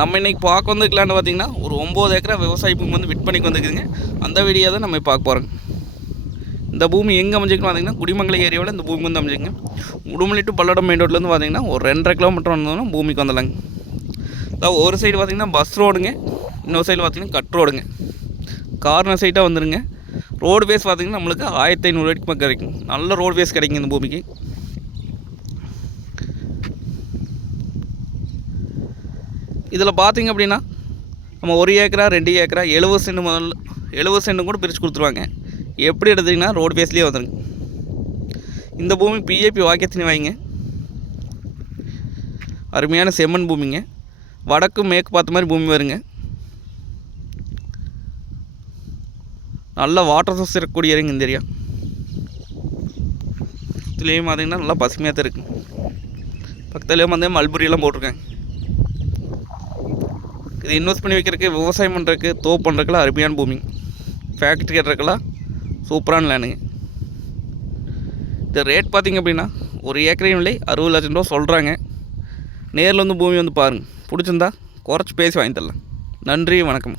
நம்ம இன்றைக்கி பார்க்க வந்துக்கலான்னு பார்த்தீங்கன்னா ஒரு 9 ஏக்கரா விவசாய பூமி வந்து விற்பனைக்கு வந்துக்குதுங்க. அந்த வீடியோ தான் நம்ம பார்க்க போகிறோங்க. இந்த பூமி எங்கே அமைஞ்சிருக்குன்னு பார்த்தீங்கன்னா குடிமங்கலம் ஏரியாவில் இந்த பூமி வந்து அமைஞ்சிருங்க. உடுமலை டு பல்லடம் மெயின் ரோட்லேருந்து பார்த்தீங்கன்னா ஒரு 2.5 கிலோமீட்டர் வந்தோம்னா பூமிக்கு வந்துடலாங்க. அதாவது ஒரு சைடு பார்த்தீங்கன்னா பஸ் ரோடுங்க, இன்னொரு சைடு பார்த்தீங்கன்னா கட் ரோடுங்க. கார்னர் சைட்டாக வந்துடுங்க. ரோடு பேஸ் பார்த்தீங்கன்னா நம்மளுக்கு 1500 வரைக்கும் கிடைக்கும். நல்ல ரோடு பேஸ் கிடைக்கும் இந்த பூமிக்கு. இதில் பார்த்திங்க அப்படின்னா நம்ம 1 ஏக்கரா 2 ஏக்கரா 70 சென்ட் முதல்ல 70 சென்ட் கூட பிரித்து கொடுத்துருவாங்க. எப்படி எடுத்திங்கன்னா ரோடு பேஸ்லேயே வந்துடுங்க. இந்த பூமி பிஏபி வாக்கியத்தினி வாங்கிங்க. அருமையான செம்மண் பூமிங்க. வடக்கு மேற்கு பார்த்த மாதிரி பூமி வருங்க. நல்ல வாட்டர் சோர்ஸ் இருக்கக்கூடிய இடங்க இந்த ஏரியா. இதுலேயும் பார்த்திங்கன்னா நல்லா பசுமையாக தான் இருக்குது. பக்கத்துலேயும் வந்து மல்புரியெல்லாம் போட்டிருக்கேன். இது இன்வெஸ்ட் பண்ணி வைக்கிறதுக்கு, விவசாயம் பண்ணுறதுக்கு, தோப்பு பண்ணுறதுக்கெல்லாம் அருமையான பூமி. ஃபேக்ட்ரி கட்டுறதுக்கெல்லாம் சூப்பரான லேண்டுங்க. இந்த ரேட் பார்த்திங்க அப்படின்னா ஒரு ஏக்கரையும் விலை 60 லட்சம் ரூபா சொல்கிறாங்க. நேரில் வந்து பூமி வந்து பாருங்கள். பிடிச்சிருந்தா குறைச்சி பேசி வாங்கி தரலாம். நன்றி, வணக்கம்.